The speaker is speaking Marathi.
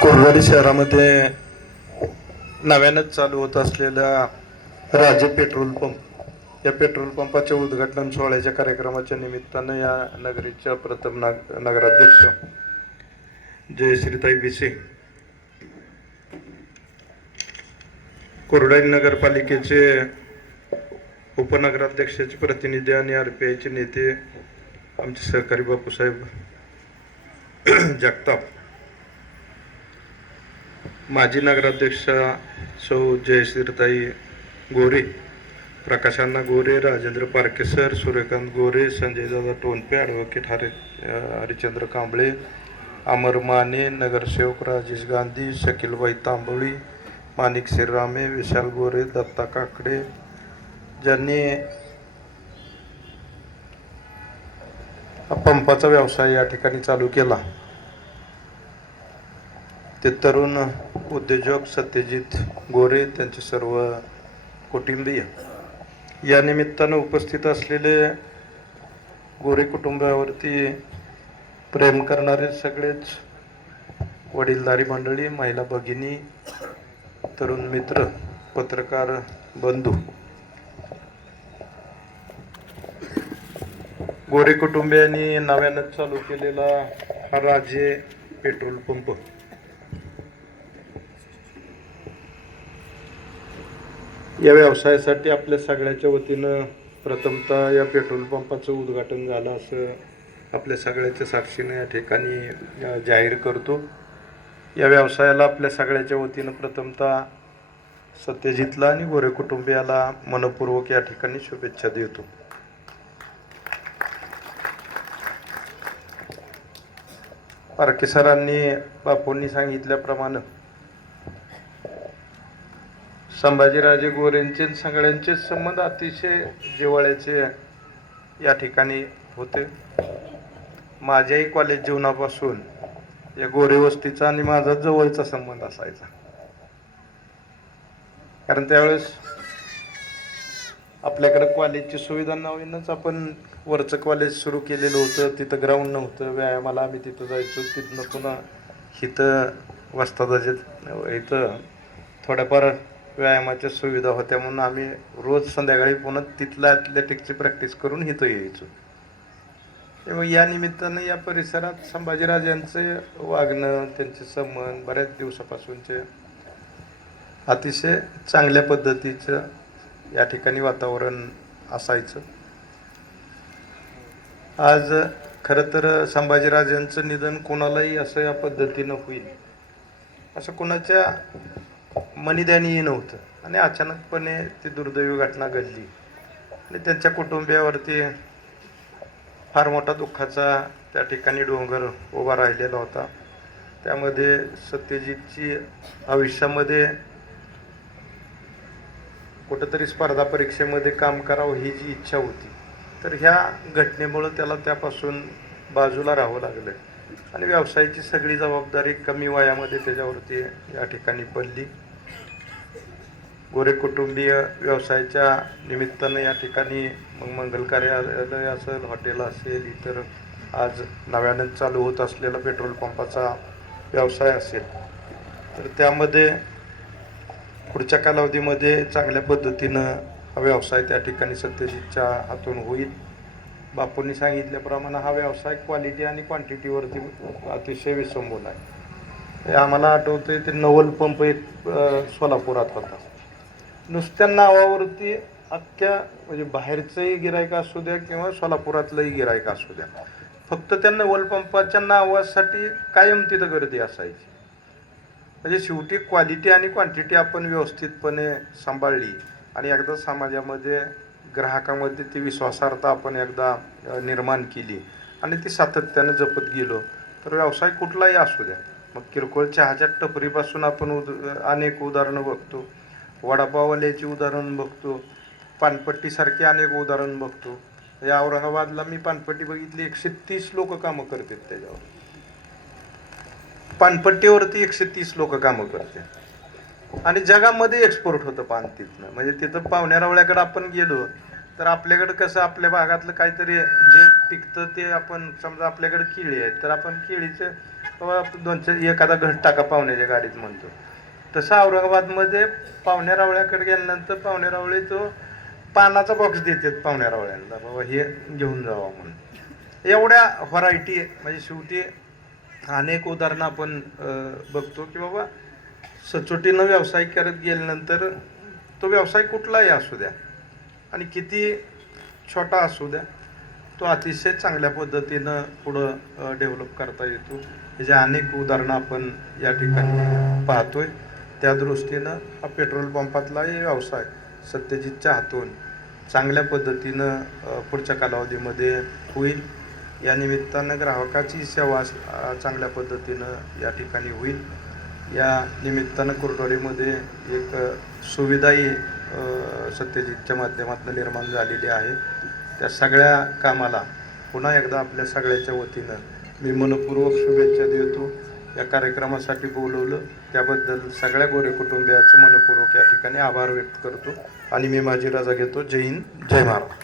कोरवाडी शहरामध्ये नव्यानंच चालू होत असलेल्या राजे पेट्रोल पंप या पेट्रोल पंपाच्या उद्घाटन सोहळ्याच्या कार्यक्रमाच्या निमित्तानं या नगरीच्या प्रथम नगराध्यक्ष जयश्रीताई विसे, कोरवाडी नगरपालिकेचे उपनगराध्यक्षाचे प्रतिनिधी आणि RPIचे नेते आमचे सहकारी बापूसाहेब जगताप, माजी नगराध्यक्षा सौ जयश्रीताई गोरे, प्रकाशांना गोरे, राजेंद्र पारकेसर, सूर्यकांत गोरे, संजयदादा टोनपे, ॲडव्होकेट हरिचंद्र कांबळे, अमर माने, नगरसेवक राजेश गांधी, शकीलबाई तांबोळी, माणिक श्रीरामे, विशाल गोरे, दत्ता काकडे, ज्यांनी पंपाचा व्यवसाय या ठिकाणी चालू केला, ते तरुण उद्योजक सत्यजित गोरे, त्यांचे सर्व कुटुंबीय, या निमित्तानं उपस्थित असलेले गोरे कुटुंबावरती प्रेम करणारे सगळेच वडीलधारी मंडळी, महिला भगिनी, तरुण मित्र, पत्रकार बंधू, गोरे कुटुंबियांनी नव्यानं चालू केलेला हा राजे पेट्रोल पंप या व्यवसायासाठी आपल्या सगळ्याच्या वतीनं प्रथमतः या पेट्रोल पंपाचं उद्घाटन झालं असं आपल्या सगळ्याच्या साक्षीने या ठिकाणी जाहीर करतो. या व्यवसायाला आपल्या सगळ्याच्या वतीनं प्रथमतः सत्यजितला आणि गोरे कुटुंबियाला मनपूर्वक या ठिकाणी शुभेच्छा देतो. पारखे सरांनी बापूंनी सांगितल्याप्रमाणे संभाजीराजे गोरेंचे सगळ्यांचे संबंध अतिशय जिव्हाळ्याचे या ठिकाणी होते. माझ्याही कॉलेज जीवनापासून या गोरे वस्तीचा आणि माझा जवळचा संबंध असायचा, कारण त्यावेळेस आपल्याकडे कॉलेजची सुविधा नवीनच आपण वरचं कॉलेज सुरू केलेलं होतं. तिथं ग्राउंड नव्हतं, व्यायामाला आम्ही तिथं जायचो. तिथनं पुन्हा इथं वस्तादाचे इथं थोड्याफार व्यायामाच्या सुविधा होत्या, म्हणून आम्ही रोज संध्याकाळी पुन्हा तिथल्या ॲथलेटिकची प्रॅक्टिस करून इथं यायचो. त्यामुळे या निमित्तानं या परिसरात संभाजीराजांचे वागणं, त्यांचे संबंध बऱ्याच दिवसापासूनचे अतिशय चांगल्या पद्धतीचं या ठिकाणी वातावरण असायचं. आज खरं तर संभाजीराजांचं निधन कोणालाही असं या पद्धतीनं होईल असं कोणाच्या मनीध्यानीही नव्हतं, आणि अचानकपणे ती दुर्दैवी घटना घडली आणि त्यांच्या कुटुंबियावरती फार मोठा दुःखाचा त्या ठिकाणी डोंगर उभा राहिलेला होता. त्यामध्ये सत्यजितची आयुष्यामध्ये कुठंतरी स्पर्धा परीक्षेमध्ये काम करावं ही जी इच्छा होती, तर ह्या घटनेमुळं त्याला त्यापासून बाजूला राहावं लागलं आणि व्यवसायाची सगळी जबाबदारी कमी वयामध्ये त्याच्यावरती या ठिकाणी पडली. गोरे कुटुंबीय व्यवसायाच्या निमित्तानं या ठिकाणी मग मंगल कार्यालय असेल, हॉटेल असेल, इतर आज नव्यानं चालू होत असलेला पेट्रोल पंपाचा व्यवसाय असेल, तर त्यामध्ये पुढच्या कालावधीमध्ये चांगल्या पद्धतीनं हा व्यवसाय त्या ठिकाणी सत्यजितच्या हातून होईल. बापूंनी सांगितल्याप्रमाणे हा व्यवसाय क्वालिटी आणि क्वांटिटीवरती अतिशय विसंबून आहे. आम्हाला आठवतंय ते नवल पंप एक सोलापुरात होता. नुसत्या नावावरती अख्ख्या म्हणजे बाहेरचंही गिरायक असू द्या किंवा सोलापुरातलंही गिरायक असू द्या, फक्त त्या नवल पंपाच्या नावासाठी कायम तिथं गर्दी असायची. म्हणजे शेवटी क्वालिटी आणि क्वांटिटी आपण व्यवस्थितपणे सांभाळली आणि एकदा समाजामध्ये ग्राहकामध्ये ती विश्वासार्हता आपण एकदा निर्माण केली आणि ती सातत्याने जपत गेलो, तर व्यवसाय कुठलाही असू द्या, मग किरकोळ चहाच्या टपरीपासून आपण अनेक उदाहरणं बघतो, वडापाववाल्याची उदाहरण बघतो, पानपट्टीसारखी अनेक उदाहरण बघतो. या औरंगाबादला मी पानपट्टी बघितली, 130 लोक कामं करतात त्याच्यावर. पानपट्टीवरती 130 लोक कामं करतात आणि जगामध्ये एक्सपोर्ट होतं पान तिथनं. म्हणजे तिथं पाहुण्यारावळ्याकडे आपण गेलो तर आपल्याकडं कसं आपल्या भागातलं काहीतरी जे पिकतं ते आपण, समजा आपल्याकडे केळी आहेत तर आपण केळीचं बाबा दोनशे एखादा घट टाका पाहुण्याच्या गाडीत म्हणतो. तसं औरंगाबादमध्ये पाहुण्या रावळ्याकडे गेल्यानंतर पाहुण्या रावळे तो पानाचा बॉक्स देतात पाहुण्या रावळ्यांना, बाबा हे घेऊन जावा म्हणून. एवढ्या व्हरायटी म्हणजे शेवटी अनेक उदाहरणं आपण बघतो की बाबा सचोटीनं व्यवसाय करत गेल्यानंतर तो व्यवसाय कुठलाही असू द्या आणि किती छोटा असू द्या तो अतिशय चांगल्या पद्धतीनं पुढं डेव्हलप करता येतो. ह्याचे अनेक उदाहरणं आपण या ठिकाणी पाहतोय. त्या दृष्टीनं हा पेट्रोल पंपातलाही व्यवसाय सत्यजितच्या हातून चांगल्या पद्धतीनं पुढच्या कालावधीमध्ये होईल. या निमित्तानं ग्राहकाची सेवा चांगल्या पद्धतीनं या ठिकाणी होईल. या निमित्तानं कुर्डवाडीमध्ये एक सुविधाही सत्यजितच्या माध्यमातून निर्माण झालेली आहे. त्या सगळ्या कामाला पुन्हा एकदा आपल्या सगळ्याच्या वतीनं मी मनपूर्वक शुभेच्छा देतो. या कार्यक्रमासाठी बोलवलं त्याबद्दल सगळ्या गोरे कुटुंबियाचं मनपूर्वक या ठिकाणी आभार व्यक्त करतो आणि मी माझी रजा घेतो. जय हिंद, जय महाराष्ट्र.